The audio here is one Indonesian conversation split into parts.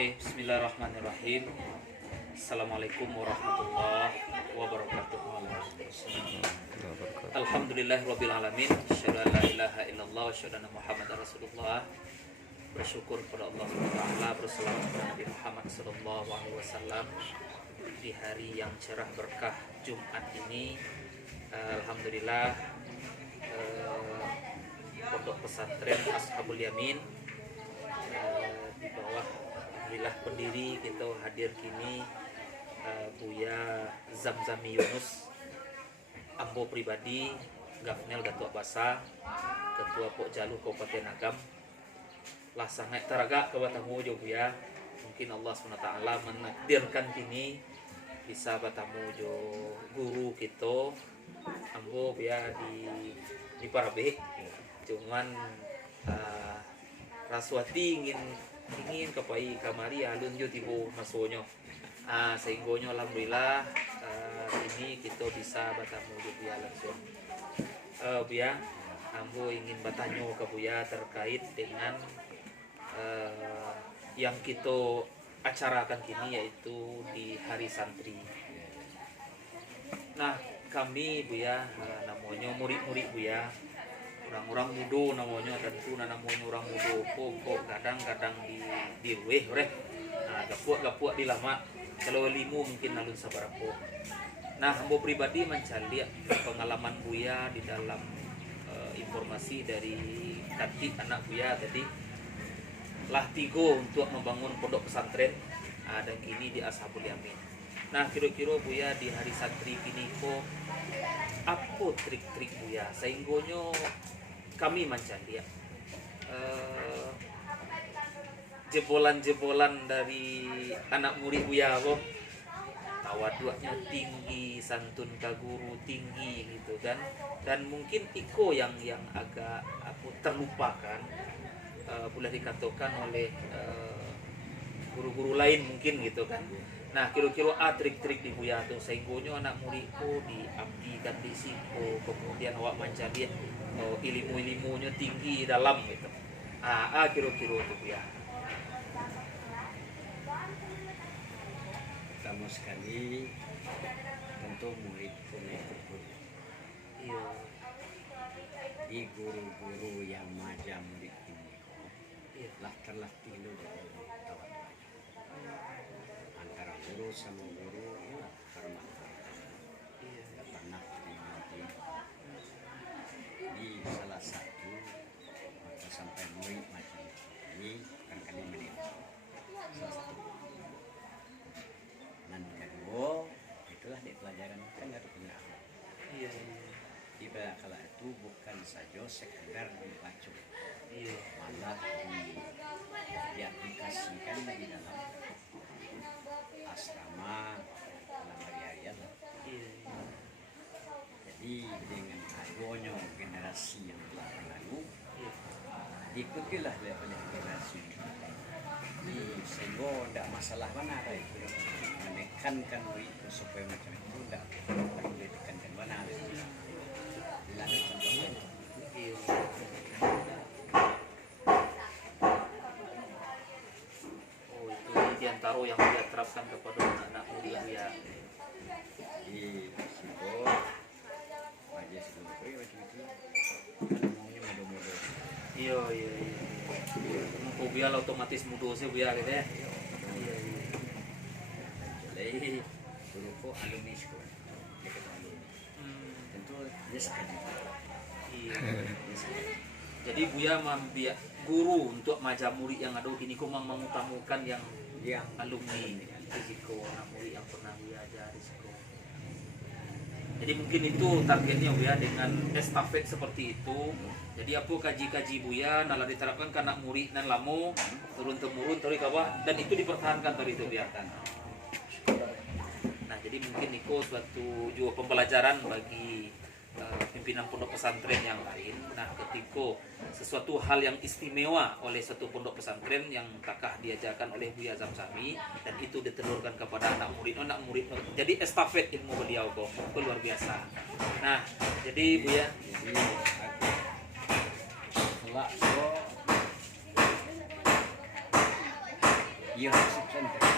Oke, bismillahirrahmanirrahim. Assalamualaikum warahmatullahi wabarakatuh. Alhamdulillahirabbil alamin. Asyhadu an la ilaha illallah wa asyhadu anna Muhammadar Rasulullah. Bersyukur kepada Allah SWT, berselawat kepada Nabi Muhammad sallallahu alaihi wasallam di hari yang cerah berkah Jumat ini. Alhamdulillah, Pondok Pesantren Ashabul Yamin di bawah alhamdulillah pendiri kita hadir kini Buya Zamzami Yunus, ambo pribadi, Gafnel Gatua Basa, Ketua Pok Jalu Kabupaten Agam. Lah sangat teraga ke batamu jo Buya. Mungkin Allah SWT menakdirkan kini bisa batamu jo guru kita ambo Buya di Parabe. Cuman Raswati ingin kepai kamari alun jo tibo masonyo. Sehingga alhamdulillah ini kita bisa bertemu di Buya langsung. Buya, ambo ingin bertanya ke Buya terkait dengan yang kita acarakan kini, yaitu di Hari Santri. Nah, kami Buya, namanya murid-murid Buya, orang-orang muda namanya, tentu namanya orang muda kok kadang-kadang di luweh oreh. Nah, gapuak di lama kalau limu mungkin alun sabarapo. Nah, ambo pribadi mencari pengalaman Buya di dalam informasi dari kati anak Buya tadi lah tigo untuk membangun pondok pesantren dan kini di Ashabul Yamin. Nah, kira-kira Buya di Hari Santri kini kok apa trik-trik Buya sehingga kami mencari jebolan-jebolan dari anak murid Buya kok tawadunya tinggi, santun ka guru tinggi gitu kan, dan mungkin iko yang agak terlupakan, boleh dikatakan oleh guru-guru lain mungkin gitu kan. Nah, kira-kira trik-trik di Buya tuh sehingga anak muridku diabdikan di situ, kemudian awak mencari ilmu-ilmunya tinggi dalam gitu. Kira-kira tuh Buya. Pertama sekali tentu murid punya guru. Iya. Di guru-guru yang maja murid ini Iya. lah terlatih dulu tawadu. Antara guru sama guru ya hormat. Iya. Tidak pernah diminti. Di salah satu maka sampai murid macam ini kan kali menit. Salah satu. Dan kedua, itulah di pelajaran kan harus punya akhlak. Iya. Tiba kala itu bukan saja sekedar dibaca, Iya. malah diaplikasikan di dalam asrama dalam hari-harian. Iya. Jadi dengan adanya generasi yang telah berlalu, Iya. diikutilah oleh generasi ini, sehingga tidak masalah mana ada itu menekankan itu supaya macam itu tidak perlu ditekankan mana ada dilanjut contohnya. Iya. Oh, itu di antara yang dia terapkan kepada anak-anak murid Buya. Di situ majelis guru macam itu kan maunya muda-muda. Iya. Mau Buya lah otomatis muda sih Buya gitu ya. Iya. Jadi guruku alumni sekolah, dia kata alumni. Tentu dia sekali. Iya. Jadi Buya membiak guru untuk maja murid yang ada kini kok mengutamakan yang Yang alumni risiko anak murid yang pernah Buya ajari risiko. Jadi mungkin itu targetnya Buya dengan estafet seperti itu. Jadi apa kaji-kaji Buya nalar diterapkan ke anak murid dan lamo turun temurun dari kawan, dan itu dipertahankan dari itu biarkan. Nah, jadi mungkin itu suatu juga pembelajaran bagi pimpinan pondok pesantren yang lain. Nah, ketika sesuatu hal yang istimewa oleh suatu pondok pesantren yang takah diajarkan oleh Buya Zamzami dan itu ditelurkan kepada anak murid, jadi estafet ilmu beliau kok luar biasa. Nah, jadi Buya, jadi kelak so Iya harus pesantren.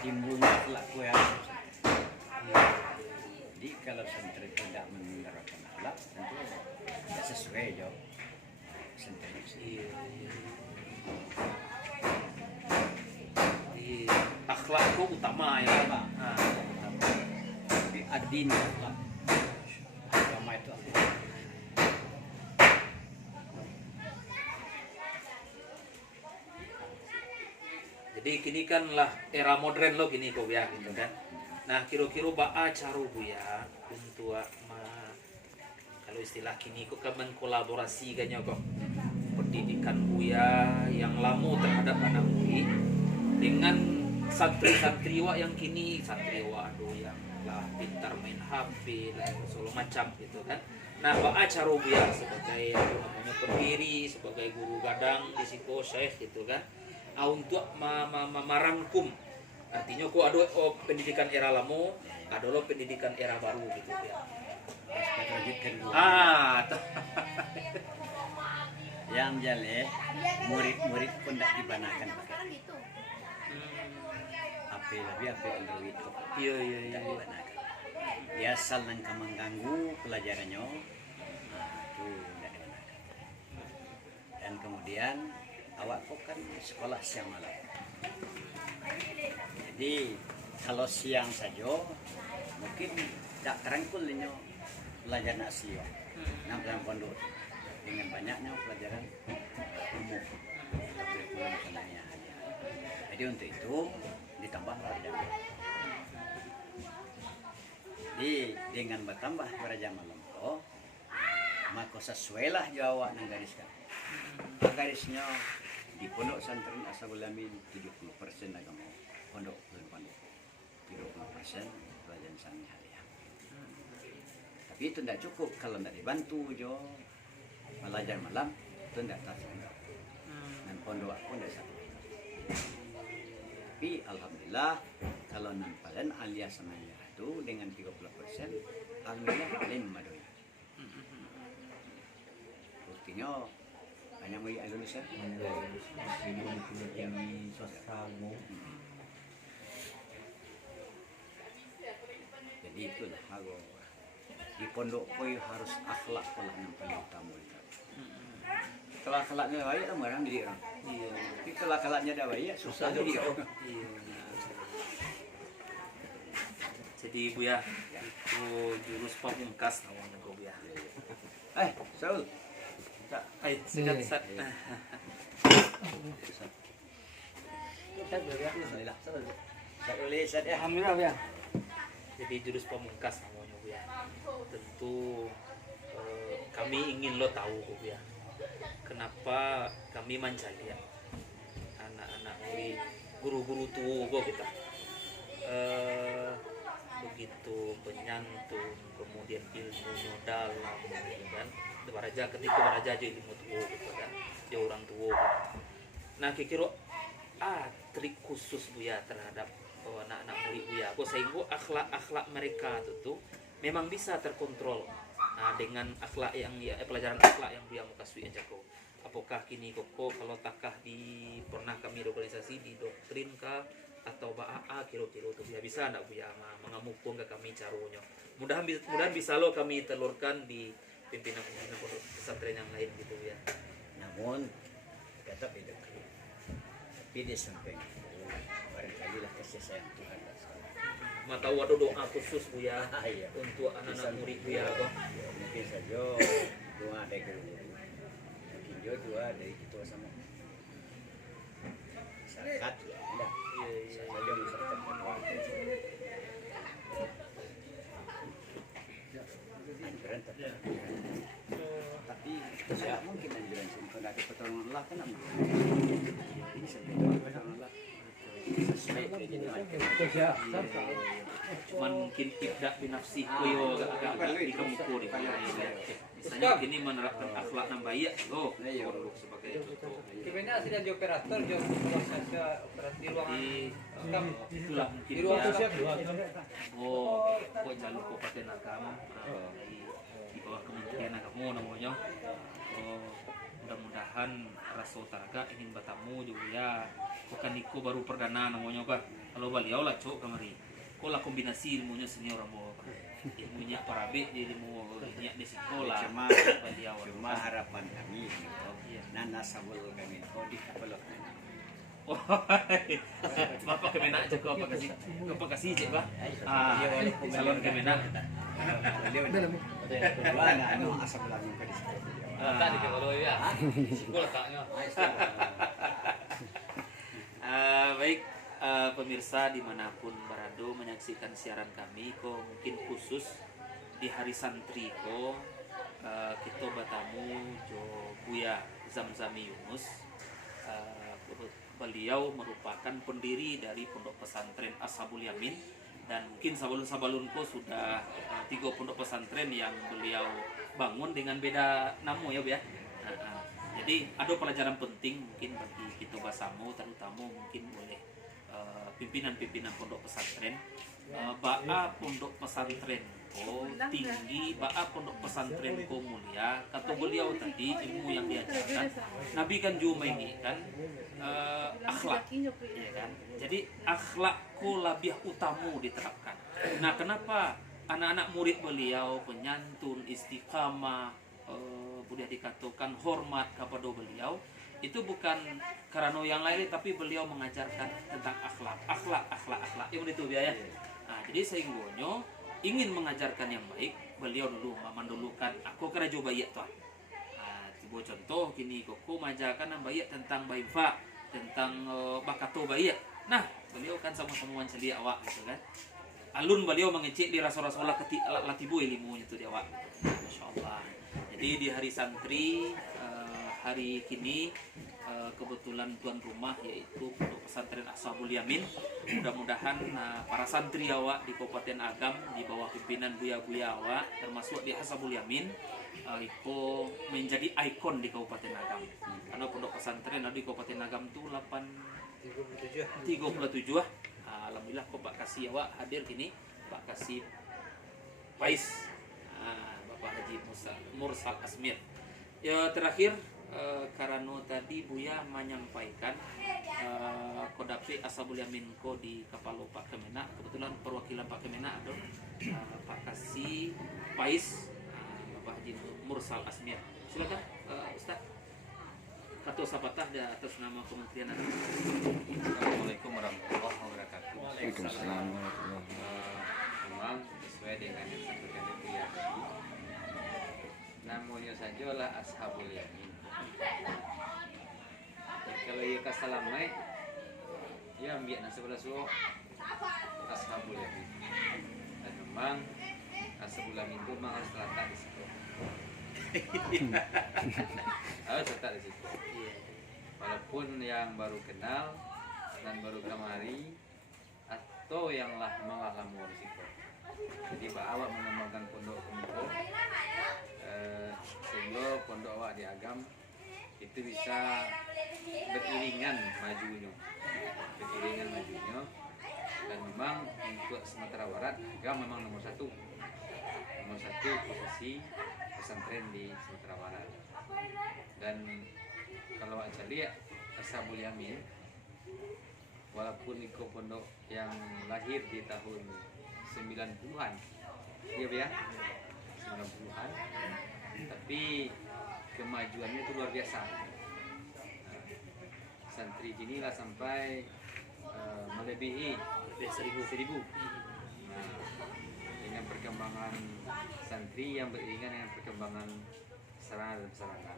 Timbulnya kelak kue harus pesantren. Jadi kalau pesantren tidak menerapkan akhlak tentu tidak sesuai jo pesantren itu. Iya. Iya. Akhlak itu utama ya. Utama. Nah, Tapi adin akhlak. Agama itu akhlak. jadi kini kan lah era modern lo gini kok ya gitu kan. Nah kira-kira baa cara Buya untuk kalau istilah kini kok kan kolaborasi kan kok pendidikan Buya yang lama terhadap anak murid dengan santri-santriwa yang kini santriwa aduh yang lah pintar main HP lah segala macam gitu kan. Nah baa cara Buya sebagai apa namanya pendiri sebagai guru gadang di situ syekh gitu kan. Untuk merangkum artinya kok ada pendidikan era lama ada lo pendidikan era baru gitu ya. Kita lanjutkan dulu. Yang jale murid-murid pun tidak dibanakan pakai HP lebih HP Android kok. Iya Tidak dibanakan. Dia asal nangka mengganggu pelajarannya. Nah, itu tidak dibanakan. Dan kemudian awak kok kan sekolah siang malam. Jadi kalau siang saja mungkin tak terangkul ini belajar nasi ya. Nah, dalam pondok dengan banyaknya pelajaran umum kurikulum misalnya. Jadi untuk itu ditambahlah jam. Jadi dengan bertambah jam malam kok maka sesuailah jawab nang gariskan. Garisnya di pondok santren Ashabul Amin 70% agama pondok 30% pelajaran sehari-hari. Tapi itu tidak cukup kalau tidak dibantu jo belajar malam itu tidak terasa. Dan pondok aku tidak satu. Tapi alhamdulillah kalau nampalan alias sananya itu dengan 30% alhamdulillah paling memadai. Buktinya banyak yang Indonesia. Yang swasta umum. Jadi itulah aku di pondok koi harus akhlak pola yang paling utama. Kalau akhlaknya baik kan barang diri orang. Iya. Tapi kalau akhlaknya dah baik susah jadi orang. Iya. Jadi Buya itu jurus pamungkas namanya kok Buya. Saul. Ayo sikat sat. Alhamdulillah. Tak boleh sad ya. Alhamdulillah ya. Jadi jurus pamungkas namanya Buya. Tentu kami ingin lo tahu Buya. Kenapa kami mencari ya anak-anak murid guru-guru tua kok kita begitu penyantun kemudian ilmunya dalam gitu kan baraja ketika baraja aja ilmu tua gitu kan dia orang tua gitu. Nah kira trik khusus Buya terhadap anak-anak murid Buya kok sehingga akhlak mereka tuh memang bisa terkontrol. Nah, dengan akhlak yang pelajaran akhlak yang Buya mau kasih aja kok. Apakah kini koko kalau takah pernah kami organisasi di doktrin kah atau kira-kira tuh Buya bisa enggak Buya mengamukung ke kami caranya. Mudah-mudahan bisa lo kami telurkan di pimpinan pondok pesantren yang lain gitu ya. Namun kata beda. Tapi dia sampai barangkali lah kasih sayang Tuhan lah sekarang. Mata waduh doa khusus Buya Iya. untuk anak-anak murid Buya kok. Mungkin saja doa dari guru. Mungkin juga doa dari kita sama masyarakat ya. Tidak. Iya. Saja masyarakat berdoa. Anjuran tapi tidak mungkin anjuran sih. Kalau ada pertolongan Allah kan tidak mungkin. Ini sampai pertolongan Allah. Sesuai dengan Cuman mungkin tidak binafsi koyo agak dikemuku di misalnya kini menerapkan akhlak yang baik lo perlu sebagai contoh. Sebenarnya sudah di operator, di proses operasi di ruangan. Itulah mungkin Di ruang ya. siap. Kok jalur kabupaten agama di bawah kementerian agama namanya. Mudah-mudahan Rasa Utaraga ingin bertemu juga ya kan iko baru perdana namanya apa kalau beliau lah cok kemari kok lah kombinasi ilmunya senior ramo ilmunya parabe ilmu ilmunya di sekolah beliau cuma harapan kami gitu. Iya. Nana sabul kami di kapal. Oh, bapak kemenak cek apa kasih cek pak salon kemenak Beliau mana anu asap langsung ke situ. Tadi ke bawah ya. Sekolah taknya. Baik pemirsa dimanapun berada menyaksikan siaran kami kok mungkin khusus di hari santri kok kita bertamu jo Buya Zamzami Yunus. Beliau merupakan pendiri dari Pondok Pesantren Ashabul Yamin dan mungkin sabalun-sabalunku sudah 3 pondok pesantren yang beliau bangun dengan beda nama ya Bu ya. Jadi ada pelajaran penting mungkin bagi kita basamu terutama mungkin oleh pimpinan-pimpinan pondok pesantren. Baa pondok pesantren ko tinggi, baa pondok pesantren ko mulia. Kata beliau tadi ilmu yang diajarkan Nabi kan juga menginginkan akhlak, ya kan? Jadi akhlakku lebih utama diterapkan. Nah, kenapa anak-anak murid beliau penyantun, istiqamah, boleh dikatakan hormat kepada beliau itu bukan karena yang lain tapi beliau mengajarkan tentang akhlak yang itu biaya. Nah, jadi sehingga ingin mengajarkan yang baik beliau dulu mendulukan aku kena coba ya tuh. Nah, coba contoh gini koko mengajarkan yang baik tentang baifa tentang bakato baik. Nah, beliau kan sama-sama wanceli awak gitu kan. Alun beliau mengecek di rasul-rasulullah latibu ilmunya itu dia awak. Masyaallah. Jadi di hari santri hari kini kebetulan tuan rumah yaitu Pondok Pesantren Ashabul Yamin. Mudah-mudahan para santri awak di Kabupaten Agam di bawah pimpinan buya-buya awak termasuk di Ashabul Yamin itu menjadi ikon di Kabupaten Agam. Karena pondok pesantren di Kabupaten Agam itu 37. Alhamdulillah kok Pak Kasih awak hadir kini Pak Kasih Pais Bapak Haji Mursal Asmir. Ya terakhir karena tadi Buya menyampaikan Kodapi Ashabul Yamin ko di Kapalo Pak Kemenak, kebetulan perwakilan Pak Kemenak ada Pak Kasih Pais Bapak Haji Mursal Asmir. Silakan Ustaz. Kata sapatah di atas nama Kementerian Agama. Assalamualaikum warahmatullahi wabarakatuh. Waalaikumsalam. Memang sesuai dengan yang disampaikan itu ya tadi, namanya saja lah Ashabul Yamin. Kalau ia kasalamai, ia ambil nasi sebelah suo Ashabul Yamin. Dan memang Ashabul Yamin itu memang harus terletak di situ. Harus letak di situ. Walaupun yang baru kenal dan baru kemari atau yang lama di situ. Jadi awak mengembangkan pondok sehingga pondok awak di Agam itu bisa beriringan majunya, dan memang untuk Sumatera Barat Agam memang nomor satu posisi pesantren di Sumatera Barat. Dan kalau saya lihat Ashabul Yamin walaupun itu pondok yang lahir di tahun 90-an iya ya 90-an tapi kemajuannya itu luar biasa. Santri gini lah sampai melebihi 1000. Dengan perkembangan santri yang beriringan dengan perkembangan sarana dan prasarana,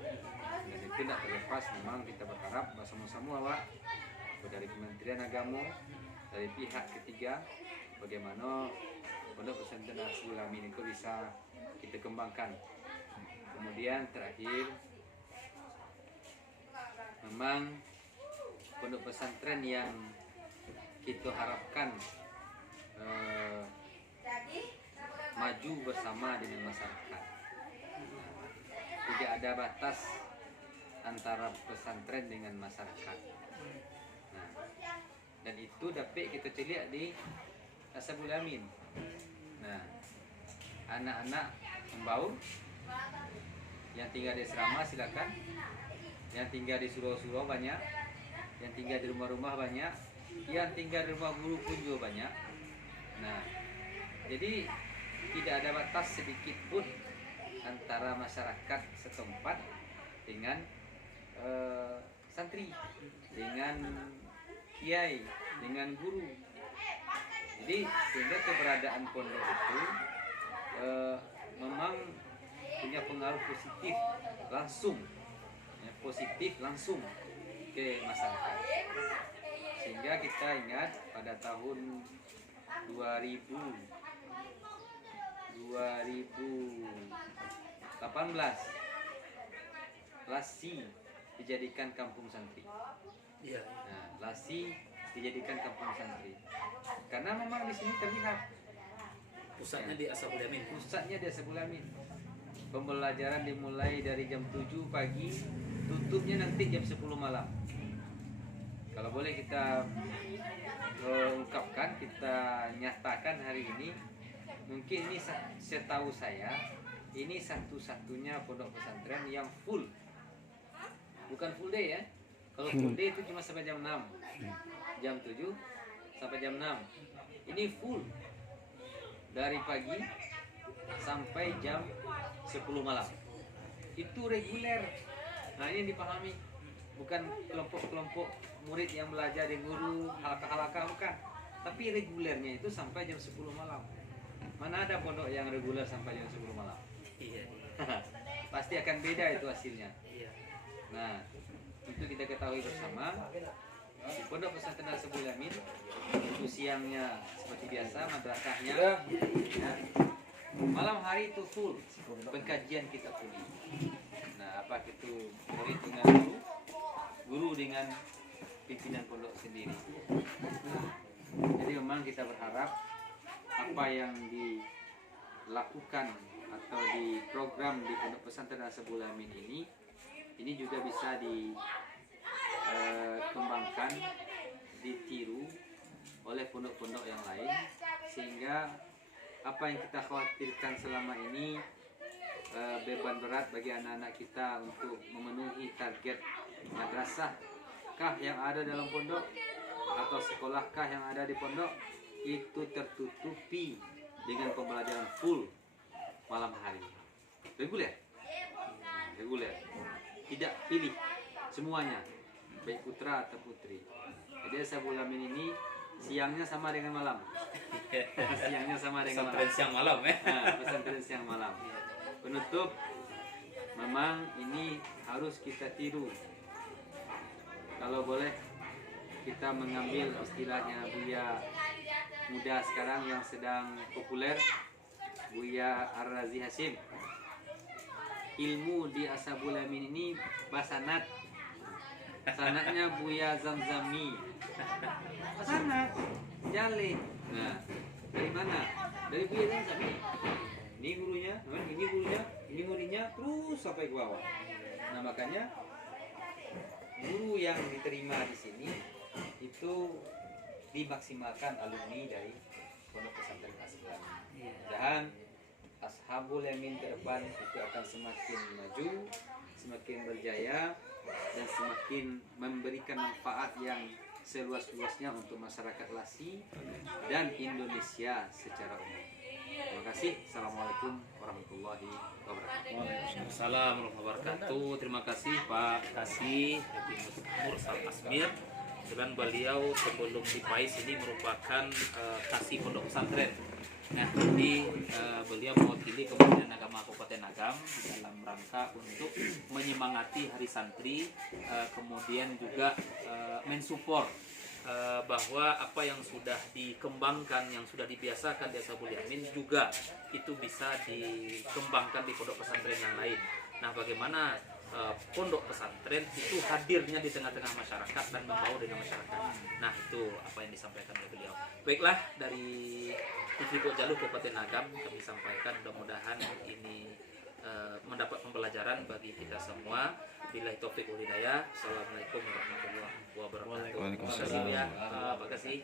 dan itu tidak terlepas memang kita berharap bersama-sama awak dari Kementerian Agama, dari pihak ketiga, bagaimana Pondok Pesantren Ashabul Yamin itu bisa kita kembangkan. Kemudian terakhir, memang pondok pesantren yang kita harapkan maju bersama dengan masyarakat. Tidak ada batas antara pesantren dengan masyarakat. Nah, dan itu dapat kita lihat di Ashabul Yamin. Nah, anak-anak membaur yang tinggal di asrama silakan, yang tinggal di surau-surau banyak, yang tinggal di rumah-rumah banyak, yang tinggal di rumah guru pun juga banyak. Nah, jadi tidak ada batas sedikit pun antara masyarakat setempat dengan santri, dengan kiai, dengan guru. Jadi sehingga keberadaan pondok itu memang punya pengaruh positif langsung, ya, positif langsung ke masyarakat. Sehingga kita ingat pada tahun 2018 Lasi dijadikan kampung santri. Iya. Nah, Lasi dijadikan kampung santri karena memang di sini terlihat Pusatnya di Ashabul Yamin. pusatnya di Ashabul Yamin. Pembelajaran dimulai dari jam 7 pagi, tutupnya nanti jam 10 malam. Kalau boleh kita ungkapkan, kita nyatakan hari ini, mungkin ini setahu saya ini satu-satunya pondok pesantren yang full. Bukan full day ya. Kalau full day itu cuma sampai jam 6. Jam 7 sampai jam 6. Ini full. Dari pagi sampai jam 10 malam. Itu reguler. Nah, ini yang dipahami. Bukan kelompok-kelompok murid yang belajar di guru, halakah-halakah, bukan. Tapi regulernya itu sampai jam 10 malam. Mana ada pondok yang reguler sampai jam 10 malam? Iya. Pasti akan beda itu hasilnya. Iya. Nah, itu kita ketahui bersama. Di Pondok Pesantren Ashabul Yamin itu siangnya seperti biasa madrasahnya. Ya. Malam hari itu full pengkajian kita full. Nah, apa itu murid dengan guru, guru dengan pimpinan pondok sendiri. Jadi memang kita berharap apa yang dilakukan atau di program di Pondok Pesantren Ashabul Yamin ini juga bisa dikembangkan, ditiru oleh pondok-pondok yang lain, sehingga apa yang kita khawatirkan selama ini beban berat bagi anak-anak kita untuk memenuhi target madrasah kah yang ada dalam pondok atau sekolahkah yang ada di pondok itu tertutupi dengan pembelajaran full malam hari reguler, tidak pilih semuanya, baik putra atau putri. Jadi Ashabul Yamin ini siangnya sama dengan malam. Siangnya sama dengan malam. Pesantren siang malam ya. Nah, pesantren siang malam. Penutup, memang ini harus kita tiru. Kalau boleh kita mengambil istilahnya Buya muda sekarang yang sedang populer, Buya Ar-Razi Hasim. Ilmu di Ashabul Yamin ini basanat. Sanatnya Buya Zamzami. Sanat Jale. Nah, dari mana? Dari Buya Zamzami. Ini gurunya, ini muridnya terus sampai ke bawah. Nah, makanya guru yang diterima di sini itu dimaksimalkan alumni dari Pondok Pesantren Ashabul Yamin. Dan Ashabul Yamin ke depan itu akan semakin maju, semakin berjaya, dan semakin memberikan manfaat yang seluas-luasnya untuk masyarakat Lasi dan Indonesia secara umum. Terima kasih. Assalamualaikum warahmatullahi wabarakatuh. Waalaikumsalam warahmatullahi wabarakatuh. Terima kasih Pak Kasih Mursal Asmir. Dengan beliau sebelum di PAIS ini merupakan Kasih Pondok Pesantren. Nah, jadi beliau mewakili Kementerian Agama Kabupaten Agam dalam rangka untuk menyemangati Hari Santri, kemudian juga mensupport bahwa apa yang sudah dikembangkan, yang sudah dibiasakan di Ashabul Yamin juga itu bisa dikembangkan di pondok pesantren yang lain. Nah, bagaimana pondok pesantren itu hadirnya di tengah-tengah masyarakat dan membaur dengan masyarakat. Nah, itu apa yang disampaikan oleh beliau. Baiklah, dari TV Pok Jaluh Kabupaten Agam kami sampaikan, mudah-mudahan ini mendapat pembelajaran bagi kita semua. Billahi taufiq wal hidayah. Assalamualaikum warahmatullahi wabarakatuh. Terima kasih ya, Pak Kasih.